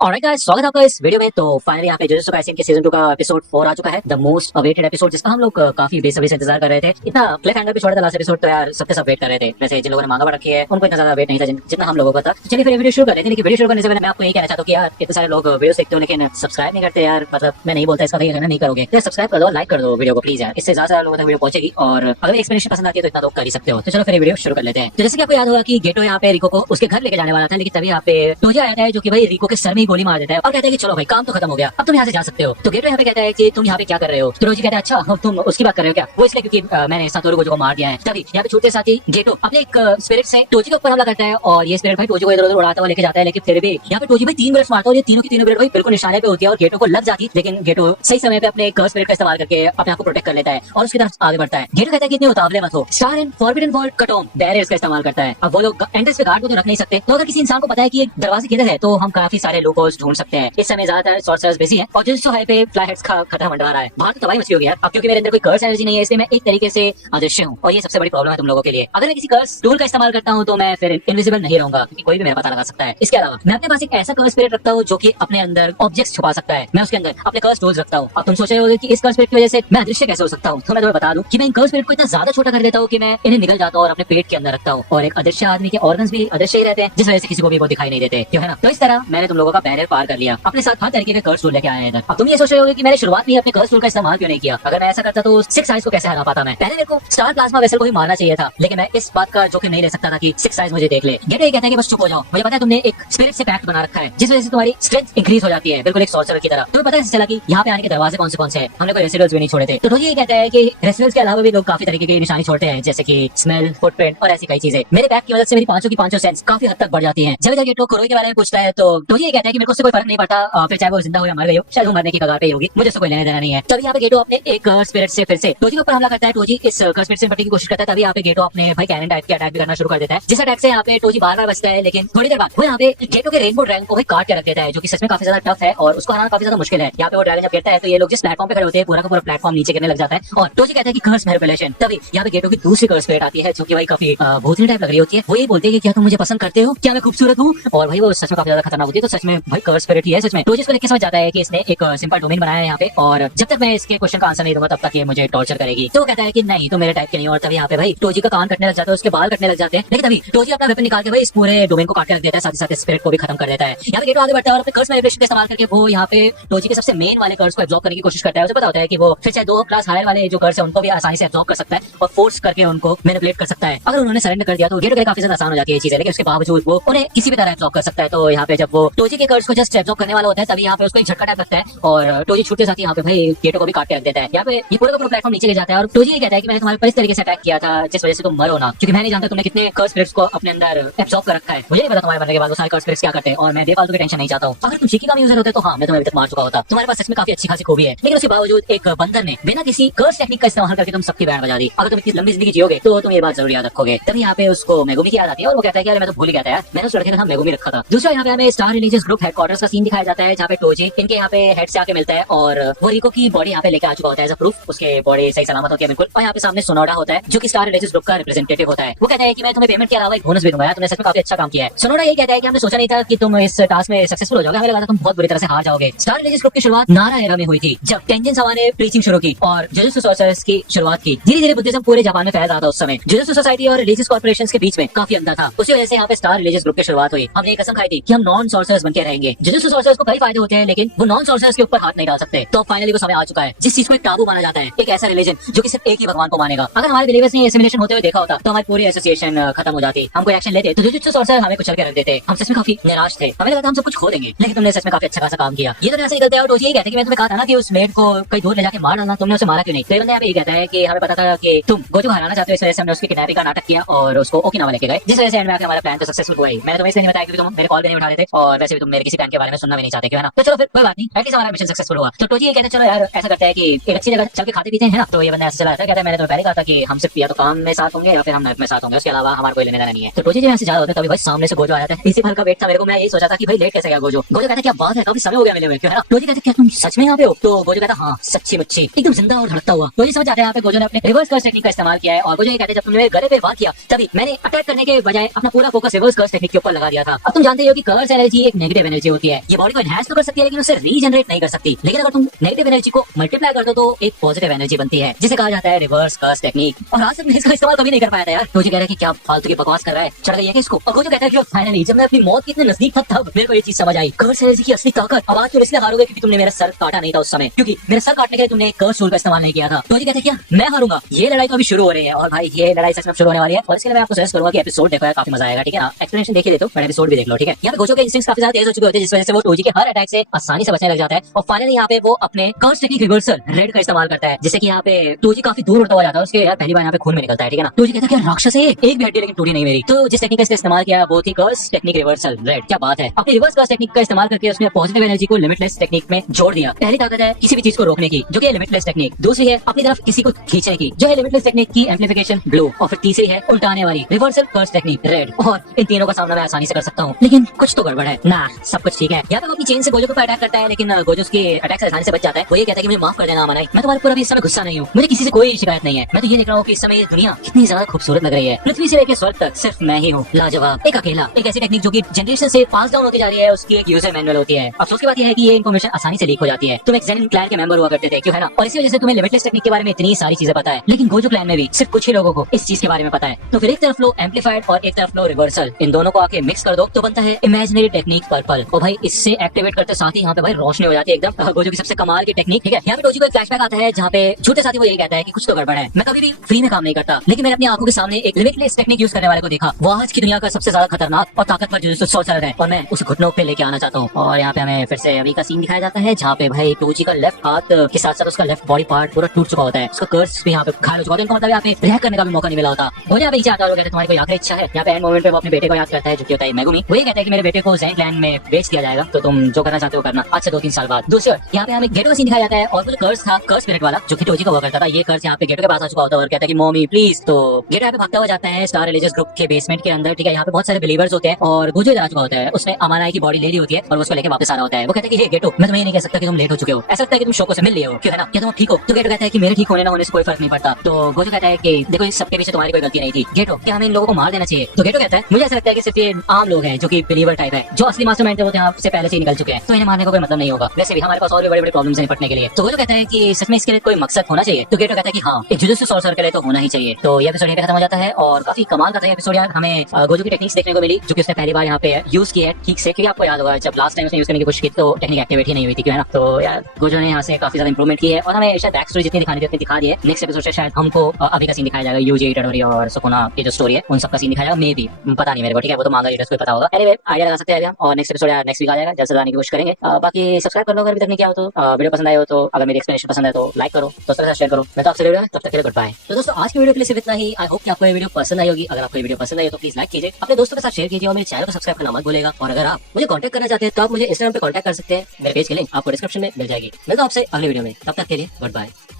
Alright guys, स्वागत है आपका इस वीडियो में। तो फाइनली यहाँ पे जुजुत्सु काइसेन के सीजन 2 का एपिसोड 4 आ चुका है, द मोस्ट अवेटेड एपिसोड, जिसका हम लोग काफी बेसब्री से इंतजार कर रहे थे। इतना क्लिफ हैंगर पे छोड़ा था लास्ट एपिसोड, तो यार सबके सब वेट कर रहे थे। वैसे जिन लोगों ने मांगा पढ़ रखी है उनको इतना ज्यादा वेट नहीं था जितना हम लोगों का था। तो चलिए फिर वीडियो शुरू कर लेते हैं। लेकिन वीडियो शुरू करने से पहले मैं आपको ये कहना चाहता हूँ कि यार इतने सारे लोग वीडियो देखते हो लेकिन सब्सक्राइब नहीं करते यार। मतलब मैं नहीं बोलता इसका कहना नहीं करोगे तो सब्सक्राइब कर दो, लाइक कर दो वीडियो को प्लीज यार। इससे ज्यादा लोगों तक वीडियो पहुंचेगी और अगर एक्सप्लेनेशन पसंद आती है तो इतना तो कर ही सकते हो। तो चलो फिर वीडियो शुरू कर लेते हैं। तो जैसे कि आपको याद होगा कि गेटो यहाँ पे रिको को उसके घर लेके जाने वाला था, लेकिन तभी यहाँ पे टोजी आता है जो कि भाई रिको के सर में ही गोली मार देता है और कहता है कि चलो भाई काम तो खत्म हो गया, अब तुम यहाँ से जा सकते हो। तो गेटो यहाँ पे कहता है कि तुम यहाँ पे क्या कर रहे हो। तो रोजी कहता है अच्छा हम तुम उसकी बात कर रहे हो क्या। वो इसलिए क्योंकि मैंने सातोरू गोजो को मार दिया है। तभी यहाँ पे छूटते साथ ही गेटो अपने एक स्पिरिट से टोजी के ऊपर हमला करता है और ये स्पिरिट भाई टोजी को इधर उधर उड़ाता हुआ लेके जाता है। लेकिन फिर भी यहाँ पे टोजी भाई 3 बुलेट्स मारता है और ये तीनों की तीनों बुलेट भाई बिल्कुल निशाने पे होती है और गेटो को लग जाती है। लेकिन गेटो सही समय पे अपने कर्स स्पिरिट का इस्तेमाल करके अपने आप को प्रोटेक्ट कर लेता है और उसकी तरफ आगे बढ़ता है। गेटो कहता है कि इतने उतावले मत हो। Star and forbidden world custom barriers का इस्तेमाल करता है। अब वो लोग एंट्रेंस पे गार्ड को तो रख नहीं सकते, तो अगर किसी इंसान को पता है कि ये दरवाजे किधर है तो हम काफी सारे लूपहोल्स ढूंढ सकते हैं। इस समय ज्यादातर सॉर्सरर्स बिजी हैं और जुजुत्सु हाई पे फ्लाई हेड्स का खतरा मंडरा रहा है। बाहर तो तबाही मची होगी यार। अब क्योंकि मेरे अंदर कोई कर्स एनर्जी नहीं है इसलिए मैं एक तरीके से अदृश्य हूँ और ये सबसे बड़ी प्रॉब्लम है तुम लोगों के लिए। अगर मैं किसी कर्स टूल का इस्तेमाल करता हूँ तो मैं फिर इनविजिबल नहीं रहूंगा क्योंकि कोई भी मेरा पता लगा सकता है। इसके अलावा मैं अपने पास एक ऐसा कर्स स्पिरिट रखता हूँ जो कि अपने अंदर ऑब्जेक्ट्स छुपा सकता है। मैं उसके अंदर अपने कर्स टूल्स रखता हूँ। अब तुम सोच रहे होगे कि इस कर्स स्पिरिट की वजह से मैं अदृश्य कैसे हो सकता हूँ, तो मैं तुम्हें बता दूं कि मैं इन कर्स स्पिरिट को इतना ज्यादा छोटा कर देता हूँ कि मैं इन्हें निकल जाता हूँ और अपने पेट के अंदर रखता हूँ। और एक अदृश्य आदमी के ऑर्गन्स भी अदृश्य ही रहते हैं जिस वजह से किसी को भी वो दिखाई नहीं देते, क्यों है ना। तो इस तरह मैंने तुम लोगों का बैरियर पार कर लिया, अपने साथ हर तरीके के कर्स टूल लेके आए हैं इधर। अब तुम ये सोच रहे होगे कि मैंने शुरुआत में अपने कर्स टूल का इस्तेमाल क्यों नहीं किया। अगर मैं ऐसा करता तो 6 साइज को कैसे हरा पाता। मैं पहले मेरे को स्टार प्लाज्मा वेसल को ही मारना चाहिए था, लेकिन मैं इस बात का जोखिम नहीं ले सकता था कि 6 साइज मुझे देख ले। गेटो ये कहता है कि बस चुप हो जाओ, मुझे पता है तुमने एक स्पिरिट से पैक्ट बना रखा है जिस वजह से तुम्हारी स्ट्रेंथ इंक्रीज हो जाती है, बिल्कुल एक सॉर्सरर की तरह। तुम्हें पता है चला कि यहाँ पे आने के दरवाजे कौन से हैं। हमने कोई रेसिडुअल्स भी नहीं छोड़े थे। तो रोजी ये कहता है कि रेसिडुअल्स के अलावा भी लोग काफी तरीके की निशानी छोड़ते हैं, जैसे कि स्मेल, फुटप्रिंट और ऐसी कई चीजें। मेरे पैक की मदद से मेरी पांचों की पांचों सेंस काफी हद तक बढ़ जाती हैं। जब गेटो कुरोई के बारे में पूछता है तो रोजी ये कहता है कि मेरे को उससे कोई फर्क नहीं पड़ता, फिर चाहे वो जिंदा हो या मर गई हो, शायद वो मरने की कगार पे होगी, मुझे उससे कोई लेना देना नहीं है। तभी यहाँ पे गेटो अपने एक स्पिरिट से फिर से टोजी के ऊपर हमला करता है। टोजी इस स्पिरिट से निपटने की कोशिश करता है। तभी यहाँ पे गेटो अपने भाई कैनन टाइप के अटैक भी करना शुरू कर देता है, जिस अटैक से यहाँ पे टोजी बार बार बचता है। लेकिन थोड़ी देर बाद वो यहाँ पे गेटो के रेनबो ड्रैगन को भाई काट के रख देता है, जो कि सच में काफी ज्यादा टफ है और उसको हराना काफी ज्यादा मुश्किल है। यहाँ पे वो ड्रैगन जब गिरता है तो ये लोग जिस प्लेटफॉर्म पे खड़े होते हैं पूरा का पूरा प्लेटफॉर्म नीचे गिरने लग जाता है और टोजी कहता है कि कर्स मैनिपुलेशन। तभी यहाँ पे गेटो की दूसरी कर्स स्पिरिट आती है जो कि भाई काफी भूतनी टाइप लग रही होती है। वो ये बोलती है कि क्या तुम मुझे पसंद करते हो, क्या मैं खूबसूरत हूँ। और भाई वो सच में काफी ज्यादा खतरनाक होती है। तो सच में भाई कर्स स्पिरिट ही है सच में। टोजी इसको देख के समझ जाता है कि इसने एक सिंपल डोमेन बनाया है यहाँ पे और जब तक मैं इसके क्वेश्चन का आंसर नहीं दूंगा तब तक ये मुझे टॉर्चर करेगी। तो कहता है कि नहीं तो मेरे टाइप के नहीं। और तभी यहाँ पे भाई टोजी का कान कटने लग जाता है, उसके बाल कटने लग जाते हैं। लेकिन तभी टोजी अपना वेपन निकाल के भाई इस पूरे डोमेन को काट के रख देता है, साथ ही साथ स्पिरिट को भी खत्म कर देता है। यहाँ पे गेटो आगे बढ़ता है और अपने कर्स मैनिपुलेशन का इस्तेमाल करके वो यहाँ पे टोजी के सबसे मेन वाले कर्स को एब्जॉर्ब करने की कोशिश करता है। उसे पता होता है कि वो फिर चाहे 2 क्लास हायर वाले जो कर्स है उनको भी आसानी से एब्जॉर्ब कर सकता है और फोर्स करके उनको मैनिपुलेट कर सकता है। अगर उन्होंने सरेंडर कर दिया तो गेटो के लिए काफी ज्यादा आसान हो जाती है चीजें, लेकिन उसके बावजूद वो उन्हें किसी भी तरह एब्जॉर्ब कर सकता है। तो यहाँ पे जब वो टोजी के कर्स को जस्ट एब्जॉर्ब करने वाला होता है तभी यहाँ पे उसको एक झटका टाइप लगता है और टोजी छूटते साथ यहाँ पे भाई गेटो को भी काट के रख देता है। यहाँ पे ये पूरा का पूरा प्लेटफॉर्म नीचे गिर जाता है और टोजी ये कहता है कि मैंने तुम्हारे पर इस तरीके से अटैक किया था जिस वजह से तुम मरो ना, क्योंकि मैं नहीं जानता तुमने कितने कर्स स्पिरिट्स को अपने अंदर एब्जॉर्ब कर रखा है। मुझे नहीं पता तुम्हारे मरने के बाद वो सारे कर्स स्पिरिट्स क्या करते हैं और मैं बेफालतू की टेंशन नहीं चाहता हूँ। अगर तुम शिकी का यूजर होते तो हाँ मैं तुम्हें अभी तक मार चुका होता। तुम्हारे पास सच में काफी अच्छी खासी खूबी है, लेकिन उसके बावजूद एक बंदर ने बिना किसी कर्स टेक्निक का इस्तेमाल करके तुम सबकी बैंड बजा दी। अगर तुम इतनी लंबी जिंदगी जियोगे तो तुम ये बात जरूर याद रखोगे। तभी यहाँ पे उसको मेगुमी की याद आती है और वो कहता है कि मैं तो भूल गया था यार, मैंने उस लड़के का नाम मेगुमी रखा था। दूसरा यहाँ पे हमें स्टार रिलीजियस ग्रुप हेडक्वार्टर्स का सीन दिखाया जाता है जहाँ पे टोजी इनके यहाँ पे हेड से आके मिलता है और वो रिको की बॉडी यहाँ पे लेके आ चुका होता है एज अ प्रूफ। उसके बॉडी सही सलामत होती है बिल्कुल। और यहाँ पे सामने सोनोडा होता है जो कि स्टार रिलीजियस ग्रुप का रिप्रेजेंटेटिव होता है। वो कहता है कि मैं तुम्हें पेमेंट के अलावा एक बोनस भी दूंगा, तुमने सच में काफी अच्छा काम किया है। सोनोडा ये कहता है कि हमने सोचा नहीं था कि तुम इस टास्क में सक्सेसफुल हो जाओगे, हमें लगा था तुम बहुत बुरी तरह से हार जाओगे। स्टार रिलीजियस ग्रुप की शुरुआत नारा एरा में हुई थी जब टेंजिन सवा ने प्रीचिंग शुरू की और जुजुत्सु सॉर्सरर्स की शुरुआत की। धीरे धीरे बुद्धिज्म पूरे जापान में फैल रहा था। उस समय जुजुत्सु सोसाइटी और रिलीजियस कॉर्पोरेशंस के बीच में काफी अंतर था। उसी वजह से यहाँ पे स्टार रिलीजियस ग्रुप की शुरुआत हुई। हमने एक कसम खाई थी कि हम नॉन सॉर्सरर्स बनके रहेंगे। जुजुत्सु सॉर्सरर्स को कई फायदे होते हैं लेकिन वो नॉन सॉर्सरर्स के ऊपर हाथ नहीं डाल सकते। तो फाइनली वो समय आ चुका है जिस चीज को एक टाबू माना जाता है, एक ऐसा रिलीजन जो कि सिर्फ एक ही भगवान को मानेगा। अगर हमारे बिलीवर्स ने एसिमिलेशन होते हुए देखा होता तो हमारी पूरी एसोसिएशन खत्म हो जाती, हम कोई एक्शन लेते तो जुजुत्सु सॉर्सरर हमें कुचल के रख देते। हम सच में काफी निराश थे, हमें लगा था हम सब कुछ खो देंगे, लेकिन तुमने सच में काफी अच्छा खासा काम किया। ये तो ऐसे निकलते हैं और टोजी ये कहते हैं कि मैं तुम्हें कहा था ना कि उस मेड को कहीं दूर ले जाके मार डालना, तुमने उसे मारा क्यों नहीं। तो ये बंदा ये कहता है कि हमें पता था कि तुम गोजो को हराना चाहते हो, इस वजह से हमने उसकी किडनैपिंग का नाटक किया और उसको ओकिनावा लेके गए, जिस वजह से एंड में आके हमारा प्लान तो सक्सेसफुल हुआ ही। मैंने तुम्हें इसलिए नहीं बताया क्योंकि तुम मेरे कॉल भी नहीं उठा रहे थे और वैसे भी तुम मेरे किसी प्लान के बारे में सुनना भी नहीं चाहते, क्यों है ना। तो चलो फिर कोई बात नहीं, एटलीस्ट हमारा मिशन सक्सेसफुल हुआ। तो टोजी ये कहते हैं चलो यार ऐसा करता है कि एक अच्छी जगह चल के खाते पीते हैं ना। तो ये बंदा ऐसे चला जाता है, कहता है मैंने तो पहले कहा था कि हम सिर्फ या तो काम में साथ होंगे या फिर हम नाइफ में साथ होंगे, उसके अलावा हमारा कोई लेने देना नहीं है। तो टोजी जब यहाँ से जा होते हैं तभी भाई सामने से गोजो आ जाता है। इसी भर का वेट था मेरे को, मैं यही सोचा था कि भाई लेट कैसे गया गोजो। गोजो कहता है क्या बात है, काफी समय हो गया मिले हुए, क्यों है ना। टोजी कहते क्या तुम सच में यहाँ पे हो। तो गोजो कहता हाँ सच्ची मुच्ची एकदम जिंदा और धड़कता हुआ। टोजी समझ जाते हैं यहाँ पे गोजो ने अपने रिवर्स कर्स टेक्निक का इस्तेमाल किया है और गोजो ये कहते हैं जब तुमने मेरे गले पे वार किया तभी मैंने अटैक करने के बजाय अपना पूरा फोकस रिवर्स कर्स टेक्निक के ऊपर लगा दिया था। अब तुम जानते हो कि कर्स एनर्जी एक नेगेटिव पॉजिटिव एनर्जी होती है, ये बॉडी को एनहांस तो कर सकती है लेकिन उसे रीजनरेट नहीं कर सकती। लेकिन अगर तुम नेगेटिव एनर्जी को मल्टीप्लाई कर दो तो एक पॉजिटिव एनर्जी बनती है, जिसे कहा जाता है रिवर्स कर्स टेक्निक। और आज तक मैं इसका इस्तेमाल कभी नहीं कर पाया था यार। मुझे कह रहा है कि क्या फालतू की बकवास कर रहा है, चढ़ गई है इसको। और वो जो कहता है कि फाइनली जब मैं अपनी मौत के इतने नजदीक था तब मेरे को ये चीज समझ आई, कर्स एनर्जी की असली ताकत। अब आज तो इसलिए हारोगे क्योंकि तुमने मेरा सर काटा नहीं था उस समय, क्योंकि मेरा सर काटने के लिए तुमने कर्स टूल का इस्तेमाल नहीं किया था। तो ये कहते हैं क्या मैं हारूंगा? ये लड़ाई तो अभी शुरू हो रही है और भाई ये लड़ाई सच में शुरू होने वाली है। और इसके लिए मैं आपको सजेस्ट करूंगा कि एपिसोड देखो यार, काफी मजा आएगा, ठीक है ना। एक्सप्लेनेशन देखिए लेते हो, बट एपिसोड भी देख लो, ठीक है। यहाँ पे गोजो के इंस्टिंक्ट्स काफी ज्यादा तेज हो चुके होते हैं, जिस वजह से वो टोजी के हर अटैक से आसानी से बचने लग जाता है। और फाइनली यहाँ पे वो अपने कर्स टेक्निक रिवर्सल रेड का इस्तेमाल करता है, जिससे कि यहाँ पे टोजी काफी दूर उड़ता हुआ जाता है। उसके यार पहली बार यहाँ पे खून में निकलता है, ठीक है ना। टोजी कहता है कि राक्षस है एक भी हड्डी लेकिन टूटी नहीं मेरी। तो जिस टेक्निक का इस्तेमाल किया वो थी कर्स टेक्निक रिवर्सल रेड। क्या बात है, अपनी रिवर्स कर्स टेक्निक का इस्तेमाल करके उसने पॉजिटिव एनर्जी को लिमिटलेस टेक्निक में जोड़ दिया। पहली ताकत है किसी भी चीज को रोकने की, जो कि है लिमिटलेस टेक्निक। दूसरी है अपनी तरफ किसी को खींचने की, जो है लिमिटलेस टेक्निक की एम्प्लीफिकेशन ब्लो। और फिर तीसरी है उल्टाने वाली रिवर्सल कर्स टेक्निक रेड। और इन तीनों का सामना मैं आसानी से कर सकता हूँ, लेकिन कुछ तो गड़बड़ है ना। सब कुछ ठीक है। यहाँ पे वो अपनी चेन से गोजो को अटैक करता है, लेकिन गोजो उसके अटैक से आसानी से बच जाता है। वो ये कहता है कि मुझे माफ कर देना मनाई, मैं तुम्हारे ऊपर अभी इस समय गुस्सा नहीं हूँ, मुझे किसी से कोई शिकायत नहीं है। मैं तो ये देख रहा हूँ कि इस समय ये दुनिया कितनी ज्यादा खूबसूरत लग रही है। पृथ्वी से लेकर स्वर्ग तक सिर्फ मैं ही हूँ, लाजवाब, एक अकेला। एक ऐसी टेक्निक जो कि जनरेशन से पास डाउन होती जा रही है, उसकी एक यूजर मैनुअल होती है। अफसोस की बात यह है कि ये इन्फॉर्मेशन आसानी से लीक हो जाती है। तुम एक जेन क्लैन के मेंबर हुआ करते थे, क्यों है ना, और इसी वजह से तुम्हें लिमिटलेस टेक्निक के बारे में इतनी सारी चीजें पता है। लेकिन गोजो क्लैन में भी सिर्फ कुछ ही लोगों को इस चीज के बारे में पता है। तो फिर एक तरफ लो एम्पलीफाइड और एक तरफ लो रिवर्सल, इन दोनों को आके मिक्स कर दो तो बनता है इमेजिनरी टेक्निक पर्पल। और भाई इससे एक्टिवेट करते साथ ही यहाँ पे भाई रोशनी हो जाती है एकदम। गोजो की सबसे कमाल की टेक्निक, ठीक है। यहाँ पे टोजी को एक फ्लैशबैक आता है जहाँ पे झूठे साथी वो यही कहता है कि कुछ तो गड़बड़ है, मैं कभी भी फ्री में काम नहीं करता, लेकिन मैंने अपनी आंखों के सामने एक लिमिटलेस टेक्निक यूज करने वाले को देखा। वो आज की दुनिया का सबसे ज्यादा खतरनाक और ताकतवर जुजुत्सु सॉर्सरर है और मैं उसे घुटनों पे लेके आना चाहता हूँ। और यहाँ पे हमें फिर से अभी का सीन दिखाया जाता है जहाँ पे भाई टोजी का लेफ्ट हाथ के साथ साथ उसका लेफ्ट बॉडी पार्ट पूरा टूट चुका होता है, उसका कर्स भी यहाँ पे घायल हो चुका होता है। इनको मतलब यहाँ पे रिएक्ट करने का भी मौका नहीं मिला होता। वो यहाँ पे नीचे आता है और कहते तुम्हारी कोई आखिरी इच्छा है। यहाँ पे एंड मोमेंट पे वो अपने बेटे को याद करता है, जो कि होता है मेगुमी। वो ये कहता है कि मेरे बेटे को ज़ेन क्लैन में बेच दिया जाएगा, तो तुम जो करना चाहते हो करना, आज से 2-3 साल बाद। दूसरी ओर यहाँ पे हमें गेटो का सीन दिखाया जाता है और वो जो कर्स था, कर्स स्पिरिट वाला, जो कि टोजी का हुआ करता था, ये कर्स यहाँ पे गेटो के पास आ चुका होता है और कहता है कि मॉमी प्लीज। तो गेटो यहाँ पे भागता हुआ जाता है स्टार रिलीजियस ग्रुप के बेसमेंट के अंदर, ठीक है। यहाँ पे बहुत सारे बिलीवर्स होते हैं और गोजो इधर आ चुका होता है। उसने अमानाई की बॉडी ले ली होती है और उसको लेके वापस आ रहा होता है। वो कहता है कि हे गेटो, मैं तुम्हें नहीं कह सकता कि तुम लेट हो चुके हो, ऐसा लगता है कि तुम शोको से मिल लिए हो, क्यों है ना, क्या तुम ठीक हो? तो गेटो कहता है कि मेरे ठीक होने ना होने से कोई फर्क नहीं पड़ता। तो गोजो कहता है कि देखो इस सबके पीछे तुम्हारी कोई गलती नहीं थी गेटो, क्या हमें इन लोगों को मार देना चाहिए? तो गेटो कहता है मुझे ऐसा लगता है कि सिर्फ ये आम लोग हैं जो कि बिलीवर टाइप है, जो असली मास्टरमाइंड थे वो यहाँ से पहले से निकल चुके हैं, तो इन्हें मारने का कोई मतलब नहीं होगा। वैसे भी हमारे पास और भी बड़े बड़े प्रॉब्लम्स हैं निपटने के लिए। तो गोजो कहता है कि सच में इसके लिए कोई मकसद होना चाहिए। तो गेटो कहता है कि हाँ, एक जुजुत्सु सॉर्सरर के लिए तो होना ही चाहिए। तो ये एपिसोड यहाँ पे खत्म हो जाता है और काफी कमाल का था एपिसोड यार। हमें गोजो की टेक्निक्स देखने को मिली जो कि उसने पहली बार यहाँ पे यूज की है ठीक से, क्योंकि आपको याद होगा जब लास्ट टाइम उसने यूज करने की कोशिश की तो टेक्निक एक्टिवेट ही नहीं हुई थी, क्यों है ना। तो यार गोजो ने यहाँ से काफी ज्यादा इंप्रूवमेंट की है और हमें शायद बैक स्टोरी जितनी दिखानी थी उतनी दिखा दी है। नेक्स्ट एपिसोड से शायद हमको अभी का सीन दिखाया जाएगा, यूजी इटाडोरी और सुकुना की जो स्टोरी है उन सबका सीन दिखाया जाएगा, मे भी, पता नहीं मेरे को, ठीक है। वो तो मांगा रीडर्स को पता होगा। एनीवे आइडिया लगा सकते हैं हम, और नेक्स्ट एपिसोड यार नेक्स्ट वीक आ जाएगा, जल्द से लाने की कोशिश करेंगे। बाकी सब्सक्राइब कर लो अगर अभी तक नहीं किया हो तो। वीडियो पसंद आए हो तो, अगर मेरी एक्सप्लेनेशन पसंद है तो लाइक करो, दोस्तों के साथ शेयर करो। मैं तो आपसे वीडियो में तब तक के लिए गुड बाय। तो दोस्तों आज की वीडियो के लिए सिर्फ इतना ही। आई होप कि आपको ये वीडियो पसंद आई होगी। अगर आपको ये वीडियो पसंद आई हो तो प्लीज लाइक कीजिए, अपने दोस्तों के साथ शेयर कीजिए और मेरे चैनल को सब्सक्राइब करना मत भूलेगा। और अगर आप मुझे कांटेक्ट करना चाहते हैं तो आप मुझे इंस्टाग्राम पे कांटेक्ट कर सकते हैं, मेरे पेज के लिंक आपको डिस्क्रिप्शन में मिल जाएगी। मिलता हूं आपसे अगली वीडियो में, तब तक के लिए गुड बाय।